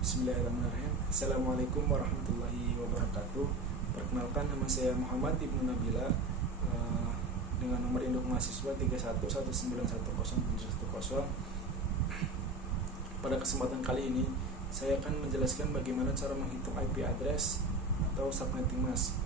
Bismillahirrahmanirrahim. Assalamualaikum warahmatullahi wabarakatuh. Perkenalkan, nama saya Muhammad Ibnu Nabila, dengan nomor induk mahasiswa 311910710. Pada kesempatan kali ini saya akan menjelaskan bagaimana cara menghitung IP address atau subnetting mask.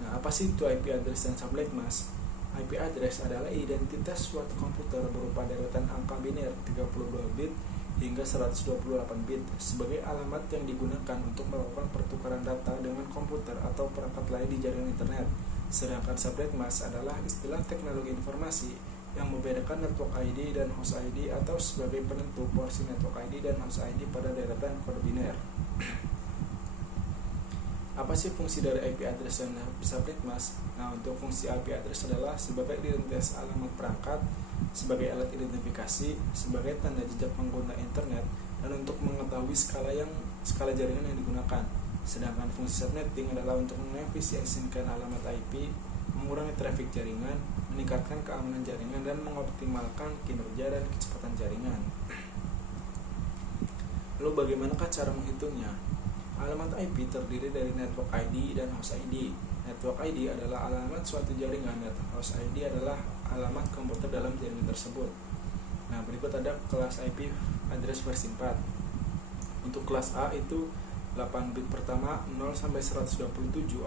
Nah, apa sih itu IP address dan subnet mask? IP address adalah identitas suatu komputer berupa deretan angka biner 32 bit hingga 128 bit sebagai alamat yang digunakan untuk melakukan pertukaran data dengan komputer atau perangkat lain di jaringan internet. Sedangkan subnet mask adalah istilah teknologi informasi yang membedakan network ID dan host ID atau sebagai penentu porsi network ID dan host ID pada deretan kode biner. Apa sih fungsi dari IP address dan subnet mask? Nah, untuk fungsi IP address adalah sebagai identitas alamat perangkat, sebagai alat identifikasi, sebagai tanda jejak pengguna internet, dan untuk mengetahui skala jaringan yang digunakan. Sedangkan fungsi subnetting adalah untuk mengefisiensikan alamat IP, mengurangi traffic jaringan, meningkatkan keamanan jaringan, dan mengoptimalkan kinerja dan kecepatan jaringan. Lalu bagaimanakah cara menghitungnya? Alamat IP terdiri dari network ID dan host ID. Network ID adalah alamat suatu jaringan dan host ID adalah alamat komputer dalam jaringan tersebut. Nah, berikut ada kelas IP address versi 4. Untuk kelas A itu 8 bit pertama 0 sampai 127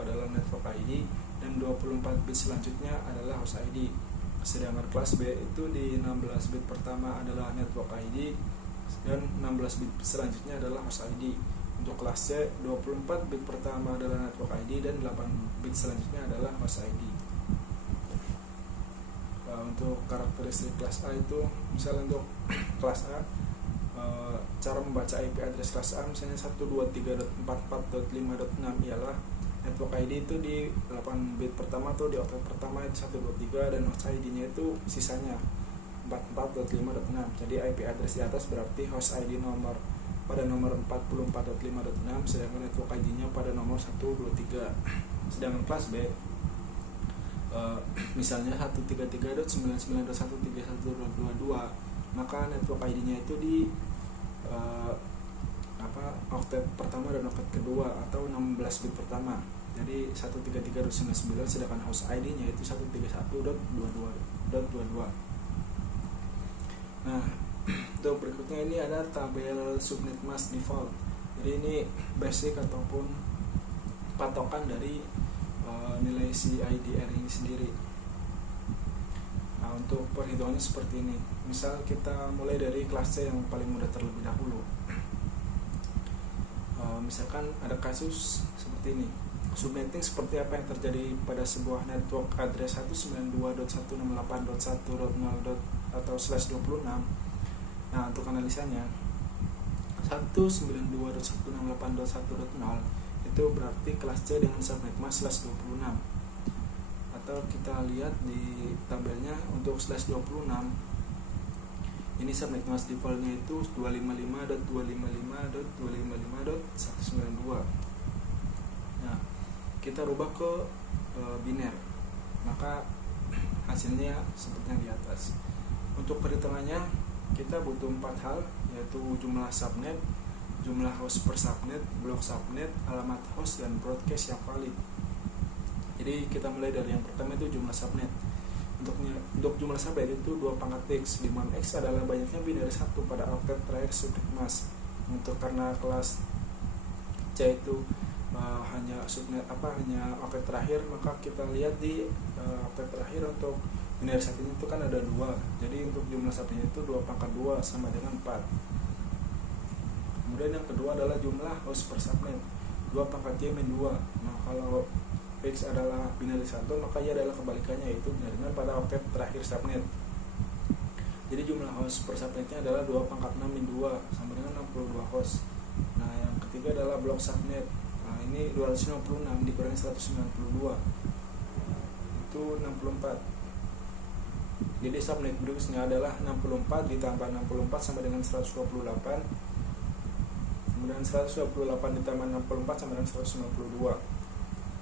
adalah network ID dan 24 bit selanjutnya adalah host ID. Sedangkan kelas B itu di 16 bit pertama adalah network ID dan 16 bit selanjutnya adalah host ID. Untuk kelas C, 24 bit pertama adalah network ID dan 8 bit selanjutnya adalah host ID. Untuk karakteristik kelas A itu, misalnya untuk kelas A, cara membaca IP address kelas A misalnya 123.44.5.6 ialah network ID itu di 8 bit pertama atau di oktet pertama itu 123 dan host ID-nya itu sisanya 44.5.6. Jadi IP address di atas berarti host ID pada nomor 44.5.6, sedangkan network ID-nya pada nomor 123. Sedangkan kelas B, misalnya 133.99.131.22, maka network ID-nya itu di oktet pertama dan oktet kedua atau 16 bit pertama. Jadi 133.99, sedangkan host ID-nya itu 131.22. Nah, untuk berikutnya ini ada tabel subnet mask default. Jadi ini basic ataupun patokan dari nilai si IDR ini sendiri. Nah, untuk perhitungannya seperti ini. Misal kita mulai dari kelas C yang paling mudah terlebih dahulu. Misalkan ada kasus seperti ini. Subnetting seperti apa yang terjadi pada sebuah network address 192.168.1.0 atau /26. Nah, untuk analisanya 192.168.1.0 itu berarti kelas C dengan subnet mask /26. Atau kita lihat di tabelnya untuk /26 ini subnet mask defaultnya itu 255.255.255.192. Nah, kita rubah ke biner, maka hasilnya seperti yang di atas. Untuk perhitungannya kita butuh 4 hal, yaitu jumlah subnet, jumlah host per subnet, blok subnet, alamat host, dan broadcast yang valid. Jadi kita mulai dari yang pertama itu jumlah subnet. Untuk jumlah subnet itu 2 pangkat X, di mana X adalah banyaknya binary 1 pada oktet terakhir subnet mask. Untuk karena kelas C itu hanya oktet terakhir, maka kita lihat di oktet terakhir untuk binary 1 itu kan ada 2. Jadi untuk jumlah subnet itu 2 pangkat 2 sama dengan 4. Kemudian yang kedua adalah jumlah host per subnet, 2 pangkat Y min 2. Nah, kalau X adalah binary 1, maka Y adalah kebalikannya, yaitu jaringan pada oktet terakhir subnet. Jadi jumlah host per subnetnya adalah 2 pangkat 6 min 2 sama dengan 62 host. Nah, yang ketiga adalah blok subnet. Nah, ini 256 dikurangi 192 itu 64. Jadi subnet berikutnya adalah 64 ditambah 64 sama dengan 128. Kemudian 128 ditambah 64 sama dengan 192.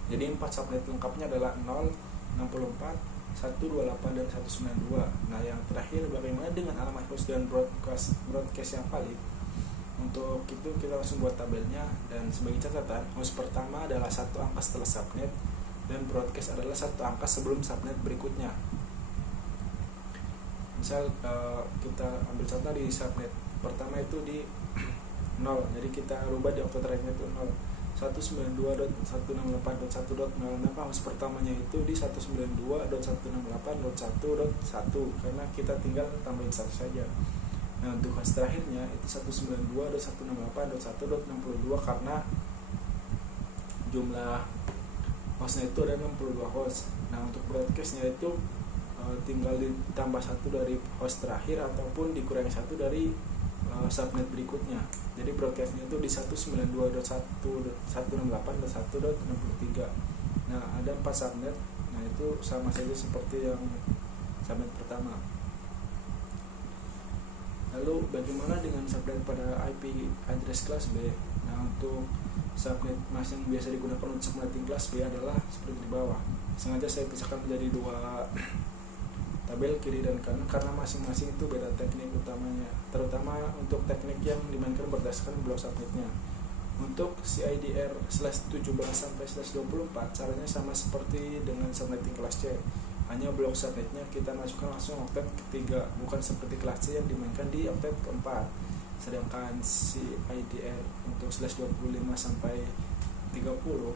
Jadi 4 subnet lengkapnya adalah 0, 64, 128 dan 192. Nah, yang terakhir bagaimana dengan alamat host dan broadcast yang valid? Untuk itu kita langsung buat tabelnya, dan sebagai catatan, host pertama adalah satu angka setelah subnet dan broadcast adalah satu angka sebelum subnet berikutnya. Misal kita ambil contoh di subnet pertama itu di 0, jadi kita rubah di octet range itu 0, 192.168.1.0, maka host pertamanya itu di 192.168.1.1 karena kita tinggal tambahin satu saja. Nah, untuk host terakhirnya itu 192.168.1.62 karena jumlah hostnya itu ada 62 host. Nah, untuk broadcastnya itu tinggal ditambah satu dari host terakhir ataupun dikurangi satu dari subnet berikutnya. Jadi broadcastnya itu di 192.168.1.63. Nah, ada 4 subnet. Nah, itu sama saja seperti yang subnet pertama. Lalu bagaimana dengan subnet pada IP address kelas B? Nah, untuk subnet mas yang biasa digunakan untuk subnetting kelas B adalah seperti di bawah. Sengaja saya pisahkan menjadi dua tabel kiri dan kanan karena masing-masing itu beda teknik utamanya, terutama untuk teknik yang dimainkan berdasarkan blok subnetnya. Untuk CIDR/17-24 caranya sama seperti dengan subnetting kelas C, hanya blok subnetnya kita masukkan langsung oktet ketiga, bukan seperti kelas C yang dimainkan di oktet keempat. Sedangkan CIDR untuk /25-30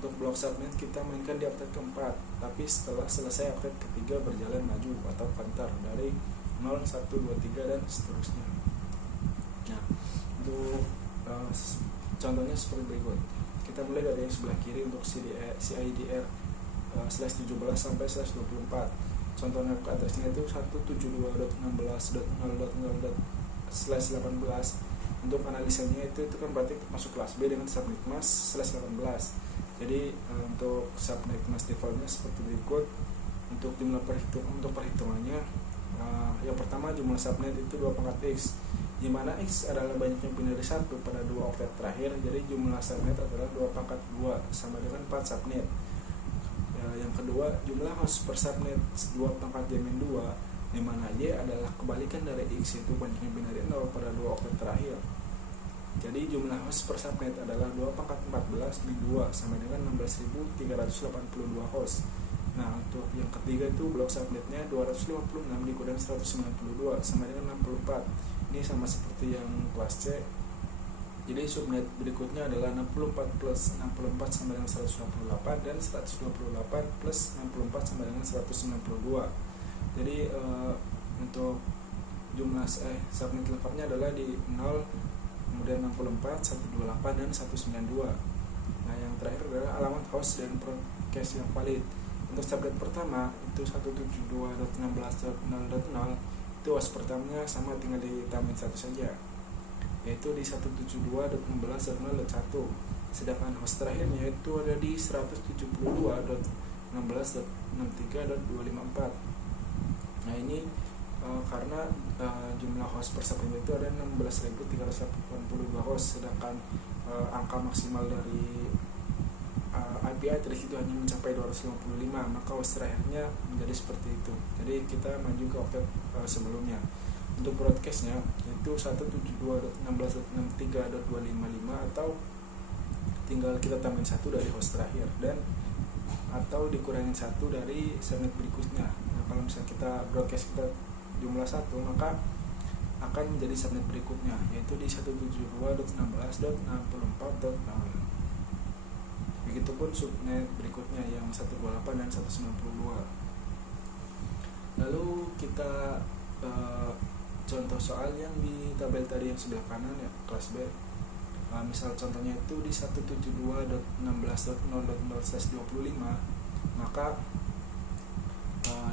untuk blok subnet kita mainkan di oktet keempat, tapi setelah selesai oktet ketiga berjalan maju atau counter dari 0, 1, 2, 3 dan seterusnya. Nah, untuk contohnya seperti berikut. Kita mulai dari yang sebelah kiri untuk CIDR /17-24. Contoh MAC address-nya itu 172.16.0.0/18. Untuk analisanya itu kan berarti masuk kelas B dengan subnet mas /18. Jadi untuk subnet mas defaultnya seperti berikut. Untuk jumlah perhitungannya, yang pertama jumlah subnet itu 2 pangkat X, di mana X adalah banyaknya binary 1 pada 2 oktet terakhir. Jadi jumlah subnet adalah 2 pangkat 2 sama dengan 4 subnet. Yang kedua, jumlah host per subnet 2 pangkat J-2, di mana Y adalah kebalikan dari X, yaitu banyaknya binary 0 pada 2 oktet terakhir. Jadi jumlah host per subnet adalah 2 pangkat 14 di 2 sama dengan 16.382 host. Nah, untuk yang ketiga itu blok subnetnya 256 dikurang 192 sama dengan 64. Ini sama seperti yang kelas C. Jadi subnet berikutnya adalah 64 plus 64 sama dengan 128 dan 128 plus 64 sama dengan 192. Jadi untuk jumlah subnet lengkapnya adalah di 0, kemudian 64, 128 dan 192. Nah, yang terakhir adalah alamat host dan broadcast yang valid. Untuk subnet pertama itu 172.16.0.0, itu host pertamanya sama, tinggal ditambahin satu saja, yaitu di 172.16.0.1. Sedangkan host terakhirnya itu ada di 172.16.63.254. Nah, ini karena jumlah host per subnet itu ada 16.382 host, sedangkan angka maksimal dari IP address itu hanya mencapai 255, maka host terakhirnya menjadi seperti itu. Jadi kita maju ke oktet sebelumnya. Untuk broadcastnya itu 172.16.63.255 atau tinggal kita tambahin satu dari host terakhir dan atau dikurangin satu dari subnet berikutnya. Nah, kalau misalnya kita broadcast kita jumlah 1, maka akan menjadi subnet berikutnya, yaitu di 172.16.64.0. Begitupun subnet berikutnya yang 128 dan 192. Lalu kita contoh soal yang di tabel tadi yang sebelah kanan ya, kelas B. Misal contohnya itu di 172.16.0.0/25, maka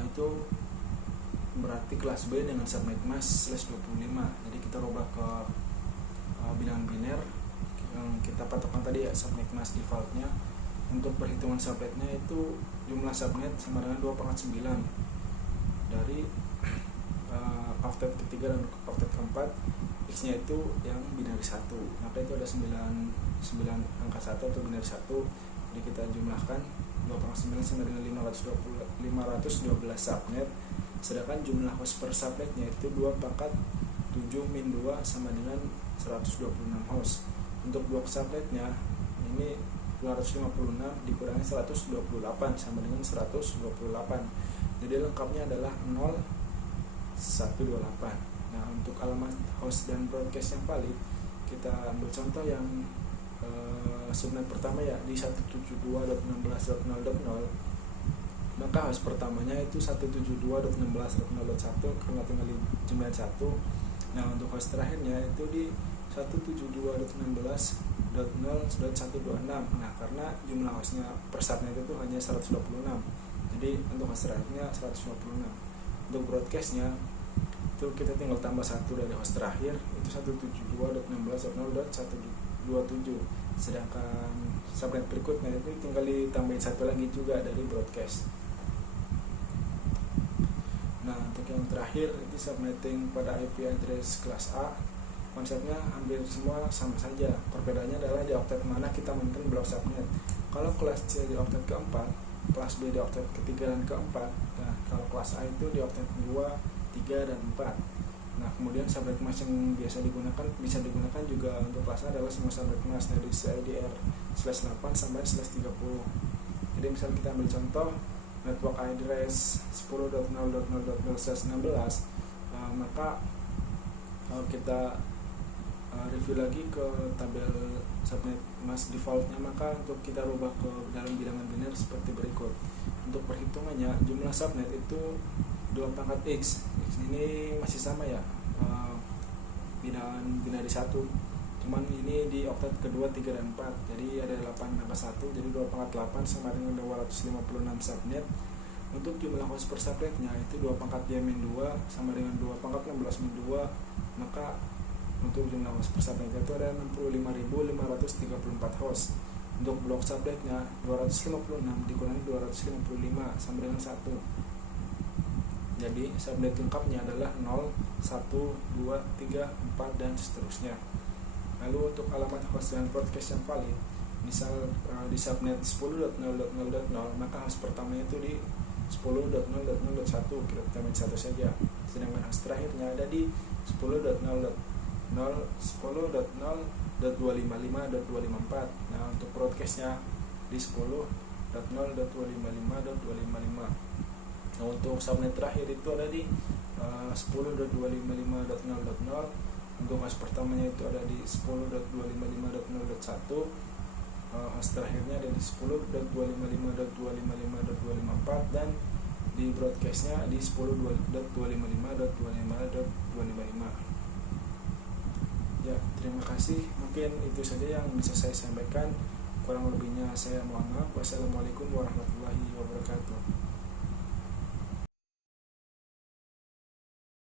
itu berarti kelas B dengan subnet mas /25. Jadi kita rubah ke bilangan biner yang kita patokkan tadi ya, subnet mas defaultnya. Untuk perhitungan subnetnya itu jumlah subnet sama dengan 2 pangkat 9 dari oktet ketiga dan oktet keempat. X nya itu yang binary 1, maka itu ada 9 angka 1 atau binary 1. Jadi kita jumlahkan 2 pangkat 9 sama dengan 512 subnet. Sedangkan jumlah host per subnetnya itu 2 pangkat 7-2 sama dengan 126 host. Untuk blok subnetnya ini 256 dikurangi 128 sama dengan 128. Jadi lengkapnya adalah 0128. Nah, untuk alamat host dan broadcast yang valid, kita ambil contoh yang subnet pertama ya di 172.16.0.0, maka host pertamanya itu 172.16.0.1 karena tinggal jumlah 1. Nah, untuk host terakhirnya itu di 172.16.0.126. Nah, karena jumlah hostnya per subnet itu hanya 126, jadi untuk host terakhirnya 126. Untuk broadcastnya itu kita tinggal tambah 1 dari host terakhir, itu 172.16.0.127. Sedangkan subnet berikutnya itu tinggal ditambahin 1 lagi juga dari broadcast. Nah, untuk yang terakhir itu subnetting pada IP address kelas A. Konsepnya hampir semua sama saja. Perbedaannya adalah di oktet mana kita mainkan blok subnet. Kalau kelas C di oktet keempat, kelas B di oktet ketiga dan keempat. Nah, kalau kelas A itu di oktet 2, 3, dan 4. Nah, kemudian subnet mask yang bisa digunakan juga untuk kelas A adalah semua subnet mask dari CIDR/8 sampai /30. Jadi misal kita ambil contoh network address 10.0.0.0/16, maka kita review lagi ke tabel subnet mask defaultnya, maka untuk kita rubah ke dalam bilangan biner seperti berikut. Untuk perhitungannya, jumlah subnet itu 2 pangkat X ini masih sama ya, binari 1, cuman ini di oktet kedua, 3, dan 4, jadi ada 8 angka 1, jadi 2 pangkat 8 sama dengan 256 subnet. Untuk jumlah host per subnetnya itu 2 pangkat Y-2 sama dengan 2 pangkat 16-2, maka untuk jumlah host per subnetnya itu ada 65.534 host. Untuk blok subnetnya 256 dikurangi 255 sama dengan 1. Jadi subnet lengkapnya adalah 0, 1, 2, 3, 4, dan seterusnya. Lalu untuk alamat host dan broadcast yang valid, misal di subnet 10.0.0.0, maka host pertamanya itu di 10.0.0.1, kita tambahin 1 saja. Sedangkan host terakhirnya ada di 10.0.0.255.254. Nah, untuk broadcastnya di 10.0.255.255. Nah, untuk subnet terakhir itu ada di 10.255.0.0. Untuk host pertamanya itu ada di 10.255.0.1. Host terakhirnya ada di 10.255.255.254, dan di broadcastnya di 10.255.255.255. Ya, terima kasih. Mungkin itu saja yang bisa saya sampaikan. Kurang lebihnya saya mohon maaf. Wassalamualaikum warahmatullahi wabarakatuh.